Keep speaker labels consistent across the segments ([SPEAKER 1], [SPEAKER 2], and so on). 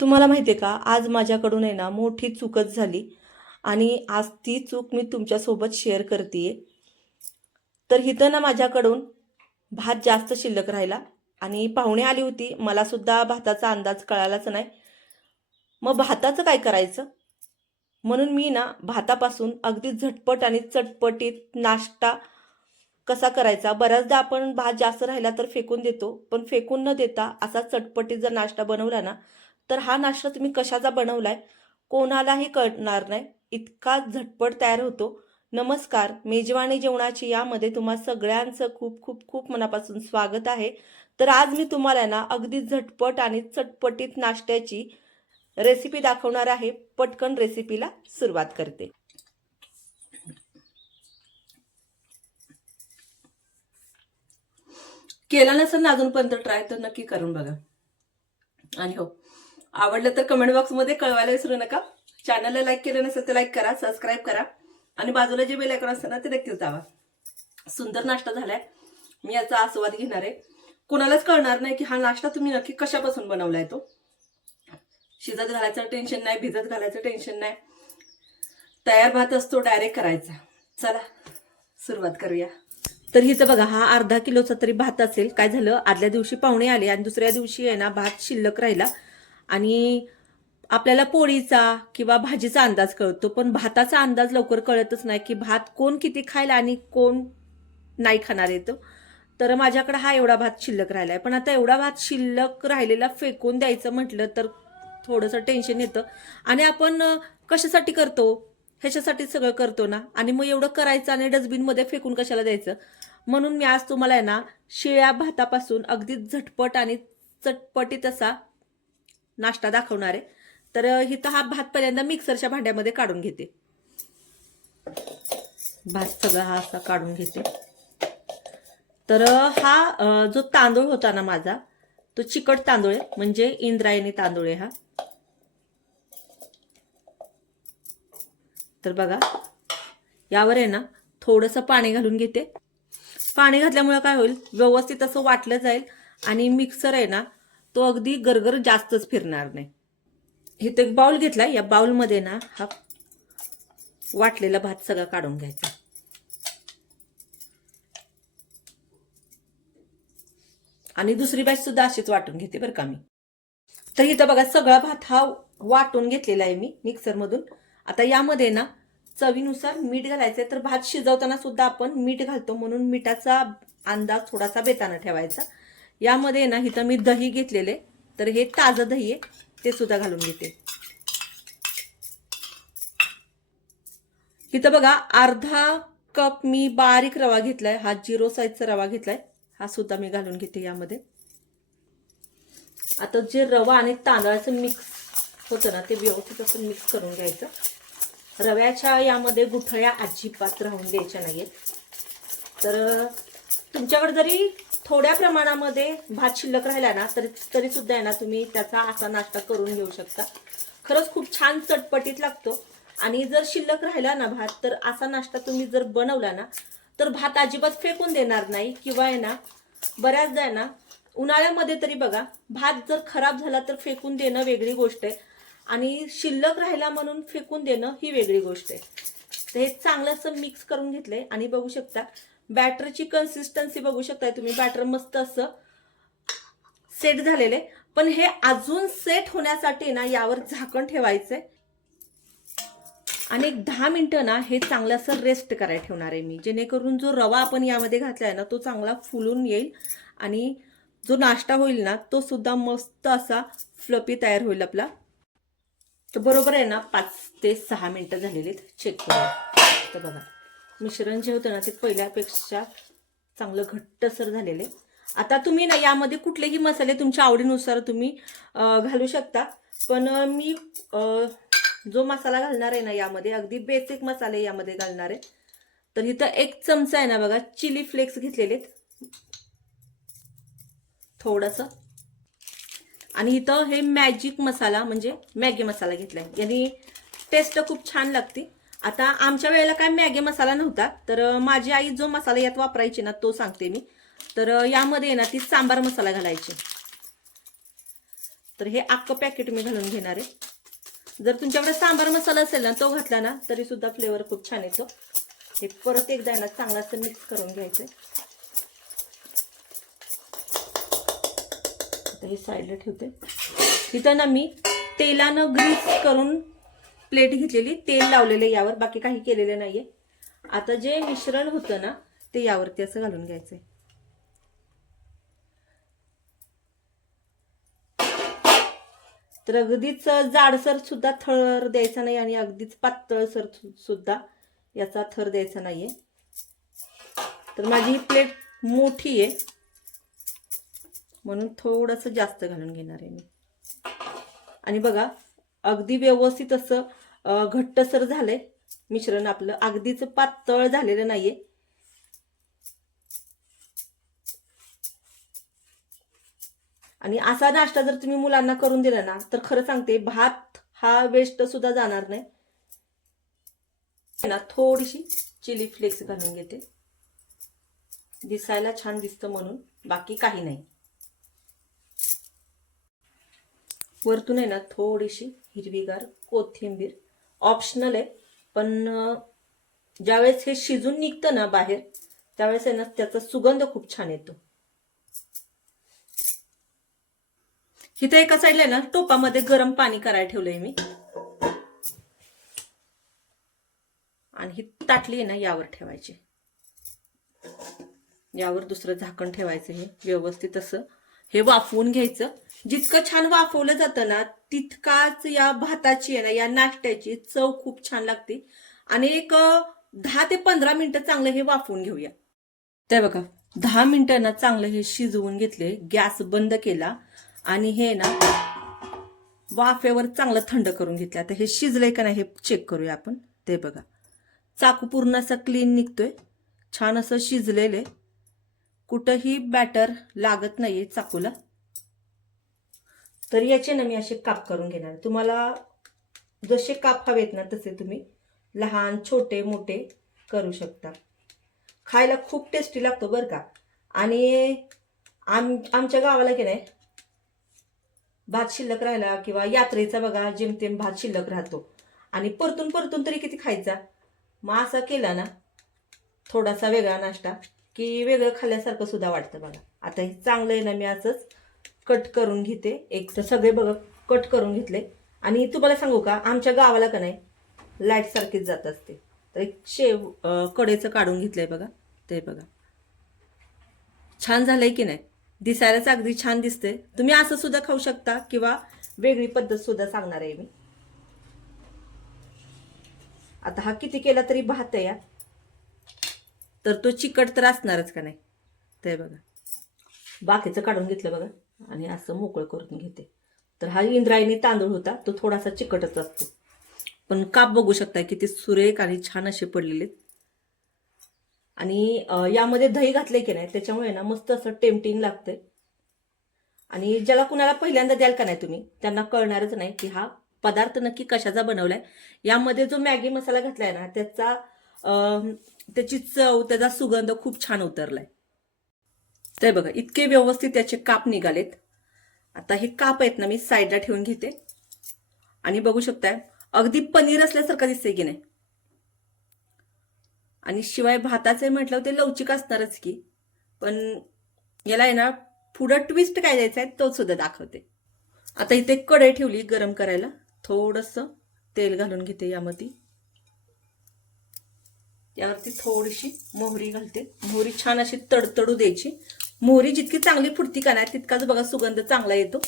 [SPEAKER 1] तुम्हाला माहिती आहे का? आज माझ्याकडून आहे ना मोठी चूकच झाली. आणि आज ती चूक मी तुमच्यासोबत शेअर करते तर इथं ना माझ्याकडून भात जास्त शिल्लक राहिला. आणि पाहुणे आली होती. मला सुद्धा भाताचा अंदाज कळालाच नाही. मग भाताचं काय करायचं? म्हणून मी ना भातापासून अगदी झटपट आणि चटपटीत नाश्ता कसा करायचा? बऱ्याचदा आपण भात जास्त राहिला तर फेकून देतो. पण फेकून न देता असा चटपटीत जर नाश्ता बनवला ना तर हा नाश्ता तुम्ही कशाचा बनवलाय? कोणालाही कळणार नाही. इतका झटपट तयार होतो. नमस्कार मेजवानी जेवणाची यामध्ये तुम्हा सगळ्यांचं खूप खूप खूप मनापासून स्वागत आहे. तर आज मी तुम्हाला ना अगदी झटपट आणि चटपटीत नाश्त्याची रेसिपी दाखवणार आहे. पटकन रेसिपीला सुरुवात करते. केला नसेल ना अजूनपर्यंत ट्राय तर नक्की करून बघा. आणि हो आवडलं तर कमेंट बॉक्समध्ये कळवायला विसरू नका. चॅनलला लाईक केलं नसेल तर लाईक करा सबस्क्राईब करा. आणि बाजूला जे बेल आयकॉन असतं ना ते नक्कीच दावा सुंदर नाश्ता झालाय. मी याचा आस्वाद घेणार आहे. कोणालाच कळणार नाही की हा नाश्ता तुम्ही नक्की कशापासून बनवलाय तो. शिजत घालायचं टेन्शन नाही भिजत घालायचं टेन्शन नाही. तयार भात असतो डायरेक्ट करायचा. चला सुरुवात करूया. तर हिचं बघा हा अर्धा किलोचा तरी भात असेल. काय झालं? आदल्या दिवशी पाहुणे आले आणि दुसऱ्या दिवशी आहे ना भात शिल्लक राहिला. आणि आपल्याला पोळीचा किंवा भाजीचा अंदाज कळतो पण भाताचा अंदाज लवकर कळतच नाही की भात कोण किती खायला आणि कोण नाही खाणार येतो तर माझ्याकडे हा एवढा भात शिल्लक राहिला आहे पण आता एवढा भात शिल्लक राहिलेला फेकून द्यायचं म्हटलं तर थोडंसं टेन्शन येतं. आणि आपण कशासाठी करतो? ह्याच्यासाठी सगळं करतो ना? आणि मग एवढं करायचं आणि डस्टबिनमध्ये फेकून कशाला द्यायचं? म्हणून मी आज तुम्हाला आहे ना शिळ्या भातापासून अगदी झटपट आणि चटपटीत असा नाश्ता दाखवणार आहे. तर इथं हा भात पहिल्यांदा मिक्सरच्या भांड्यामध्ये काढून घेते. भात सगळा हा असा काढून घेते. तर हा जो तांदूळ होता ना माझा तो चिकट तांदूळ आहे. म्हणजे इंद्रायणी तांदूळ आहे हा. तर बघा यावर आहे ना थोडंसं पाणी घालून घेते. पाणी घातल्यामुळे काय होईल? व्यवस्थित असं वाटलं जाईल. आणि मिक्सर आहे ना तो अगदी गरगर जास्तच फिरणार नाही. इथे एक बाउल घेतला या बाउलमध्ये ना हा वाटलेला भात सगळा काढून घ्यायचा. आणि दुसरी बॅच सुद्धा अशीच वाटून घेते बरं का मी. तर इथं बघा सगळा भात हा वाटून घेतलेला आहे मी मिक्सरमधून. आता यामध्ये ना चवीनुसार मीठ घालायचंय. तर भात शिजवताना सुद्धा आपण मीठ घालतो म्हणून मिठाचा अंदाज थोडासा बेताना ठेवायचा. यामध्ये ना इथं मी दही घेतलेले. तर हे ताजं दही आहे ते सुद्धा घालून घेते. इथं बघा अर्धा कप मी बारीक रवा घेतलाय हा जिरो साईजचा रवा घेतलाय हा सुद्धा मी घालून घेते यामध्ये. आता जे रवा आणि तांदळाचं मिक्स होतं ना ते व्यवस्थित असं मिक्स करून घ्यायचं. रव्याच्या यामध्ये गुठळ्या अजिबात राहून द्यायच्या नाहीयेत. तर तुमच्याकडे जरी थोड्या प्रमाणामध्ये भात शिल्लक राहिला ना तरी तरी सुद्धा आहे ना तुम्ही त्याचा असा नाश्ता करून घेऊ शकता. खरंच खूप छान चटपटीत लागतो. आणि जर शिल्लक राहिला ना भात तर असा नाश्ता तुम्ही जर बनवला ना तर भात अजिबात फेकून देणार नाही. किंवा आहे ना बऱ्याचदा आहे ना उन्हाळ्यामध्ये तरी बघा भात जर खराब झाला तर फेकून देणं वेगळी गोष्ट आहे. आणि शिल्लक राहिला म्हणून फेकून देणं ही वेगळी गोष्ट आहे. तर हे चांगलं असं मिक्स करून घेतलंय. आणि बघू शकता बॅटरची कन्सिस्टन्सी बघू शकताय तुम्ही. बॅटर मस्त असं सेट झालेले पण हे अजून सेट होण्यासाठी ना यावर झाकण ठेवायचंय. आणि एक दहा मिनटं ना हे चांगलं असं रेस्ट करायला ठेवणार आहे मी. जेणेकरून जो रवा आपण यामध्ये घातलाय ना तो चांगला फुलून येईल आणि जो नाश्ता होईल ना तो सुद्धा मस्त असा फ्लपी तयार होईल आपला. तर बरोबर आहे ना पाच ते सहा मिनटं झालेली चेक करूया. तर बघा. मिश्रण जे होतं ना ते पहिल्यापेक्षा चांगलं घट्टसर झालेलं आहे. आता तुम्ही ना यामध्ये कुठलेही मसाले तुमच्या आवडीनुसार तुम्ही घालू शकता. पण मी जो मसाला घालणार आहे ना यामध्ये अगदी बेसिक मसाले यामध्ये घालणार आहे. तर इथं एक चमचा आहे ना बघा चिली फ्लेक्स घेतलेले थोडंसं. आणि इथं हे मॅजिक मसाला म्हणजे मॅगी मसाला घेतलाय. याने टेस्ट खूप छान लागते. आता आमच्या वेळेला काय मॅगी मसाला नव्हता तर माझी आई जो मसाला यात वापरायची ना तो सांगते मी. तर यामध्ये ना ती सांबार मसाला घालायची. तर हे अख्खं पॅकेट मी घालून घेणार आहे. जर तुमच्याकडे सांबार मसाला असेल ना तो घातला ना तरी सुद्धा फ्लेवर खूप छान येतो. हे परत एकदा ना चांगला असं मिक्स करून घ्यायचं आता हे साईडला ठेवते. इथं ना मी तेलानं ग्रीस करून प्लेट घेतलेली तेल लावलेलं यावर बाकी काही केलेलं नाहीये. आता जे मिश्रण होतं ना ते यावरती असं घालून घ्यायचंय. तर अगदीच जाडसर सुद्धा थर द्यायचा नाही आणि अगदीच पातळसर सुद्धा याचा थर द्यायचा नाहीये. तर माझी ही प्लेट मोठी आहे. म्हणून थोडंसं जास्त घालून घेणार आहे मी. आणि बघा अगदी व्यवस्थित असं घट्टसर झालंय. मिश्रण आपलं अगदीच पातळ झालेलं नाहीये. आणि असा नाश्ता जर तुम्ही मुलांना करून दिला ना तर खरं सांगते भात हा वेस्ट सुद्धा जाणार नाही. ना थोडीशी चिली फ्लेक्स घालून घेते. दिसायला छान दिसतं म्हणून बाकी काही नाही. वरतून आहे ना थोडीशी हिरवीगार कोथिंबीर ऑप्शनल आहे. पण ज्यावेळेस हे शिजून निघतं ना बाहेर त्यावेळेस आहे ना त्याचा सुगंध खूप छान येतो. इथं एका साईडला आहे ना टोपामध्ये गरम पाणी करायला ठेवलंय मी. आणि ही ताटली आहे ना यावर ठेवायची. यावर दुसरं झाकण ठेवायचं हे व्यवस्थित असं हे वाफवून घ्यायचं. जितकं छान वाफवलं जातं ना तितकाच या भाताची आहे ना या नाश्त्याची चव खूप छान लागते. आणि एक दहा ते पंधरा मिनिटं चांगलं हे वाफवून घेऊया. ते बघा दहा मिनिटं ना चांगलं हे शिजवून घेतले गॅस बंद केला. आणि हे ना वाफेवर चांगलं थंड करून घेतलं. आता हे शिजलंय का नाही हे चेक करूया आपण. ते बघा चाकू पूर्ण असं क्लीन निघतोय. छान असं शिजलेलं आहे. कुठंही बॅटर लागत नाहीये चाकूला. तर याचे ना मी असे काप करून घेणार. तुम्हाला जसे काप हवेत ना तसे तुम्ही लहान छोटे मोठे करू शकता. खायला खूप टेस्टी लागतो बरं का. आणि आम आमच्या गावाला की नाही भात शिल्लक राहिला किंवा यात्रेचा बघा जेमतेम भात शिल्लक राहतो. आणि परतून परतून तरी किती खायचा? मग असा केला ना थोडासा वेगळा नाश्ता. की वेगळं खाल्ल्यासारखं सुद्धा वाटतं बघा. आता हे चांगलं आहे ना मी असंच कट करून घेते. एक तर सगळे बघा कट करून घेतले. आणि तुम्हाला सांगू का आमच्या गावाला का नाही लाइट सारखीच जात असते. तर एक शेव कडेचं काढून घेतलंय बघा. ते बघा. छान झालंय की नाही? दिसायलाच अगदी छान दिसते तुम्ही असं सुद्धा खाऊ शकता किंवा वेगळी पद्धत सुद्धा सांगणार आहे मी. आता हा किती केला तरी भात आहे या तर तो चिकट तर असणारच का नाही? ते बघा. बाकीचं काढून घेतलं बघा. आणि असं मोकळं करून घेते. तर हा इंद्रायणी तांदूळ होता तो थोडासा चिकटच असतो. पण काप बघू शकता किती सुरेख आणि छान असे पडलेले आहेत. आणि यामध्ये दही घातले की नाही त्याच्यामुळे ना मस्त असं टेम्पटिंग लागतंय. आणि ज्याला कुणाला पहिल्यांदा द्याल का नाही तुम्ही त्यांना कळणारच नाही की हा पदार्थ नक्की कशाचा बनवलाय. यामध्ये जो मॅगी मसाला घातलाय ना त्याचा त्याची चव त्याचा सुगंध खूप छान उतरलाय. ते बघा इतके व्यवस्थित त्याचे काप निघालेत. आता हे काप आहेत ना मी साईडला ठेवून घेते. आणि बघू शकताय अगदी पनीर असल्यासारखं दिसतंय की नाही. आणि शिवाय भाताचे म्हटलं ते लवचिक असणारच की. पण याला आहे ना पुढं ट्विस्ट काय द्यायचं आहे तो सुद्धा दाखवते. आता इथे कढई ठेवली गरम करायला. थोडंसं तेल घालून घेते यामध्ये. यावरती थोडीशी मोहरी घालते. मोहरी छान अशी तडतडू द्यायची. मोहरी जितकी चांगली फुटती का नाही तितकाच बघा सुगंध चांगला येतो.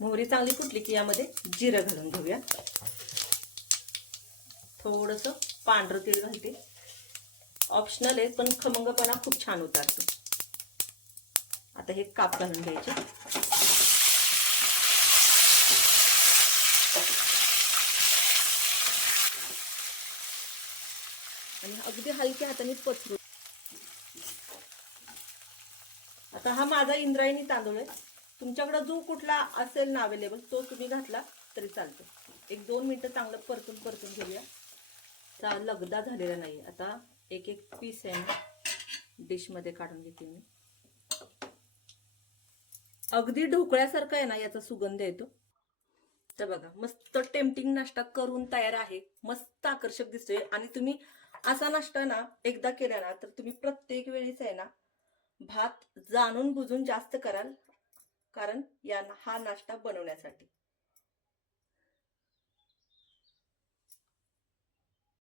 [SPEAKER 1] मोहरी चांगली फुटली की यामध्ये जिरं घालून घेऊया. थोडस पांढरं तीळ घालते. ऑप्शनल आहे पण खमंगपणा खूप छान उतारतो. आता हे काप घालून घ्यायचे आणि अगदी हलक्या हाताने पसरू. आता हा माझा इंद्रायणी तांदूळ आहे. तुमच्याकडं जो कुठला असेल ना अवेलेबल तो तुम्ही घातला तरी चालतो एक दोन मिनटं चांगलं परतून परतून घेऊया. चा लगदा झालेला नाही. आता एक एक पीस आहे ना डिशमध्ये काढून घेते मी. अगदी ढोकळ्यासारखा आहे ना याचा सुगंध येतो. तर बघा मस्त टेम्पटिंग नाश्ता करून तयार आहे. मस्त आकर्षक दिसतोय. आणि तुम्ही असा नाश्ता ना एकदा केला ना तर तुम्ही प्रत्येक वेळेस आहे ना भात जाणून बुजून जास्त कराल कारण या हा नाश्ता बनवण्यासाठी.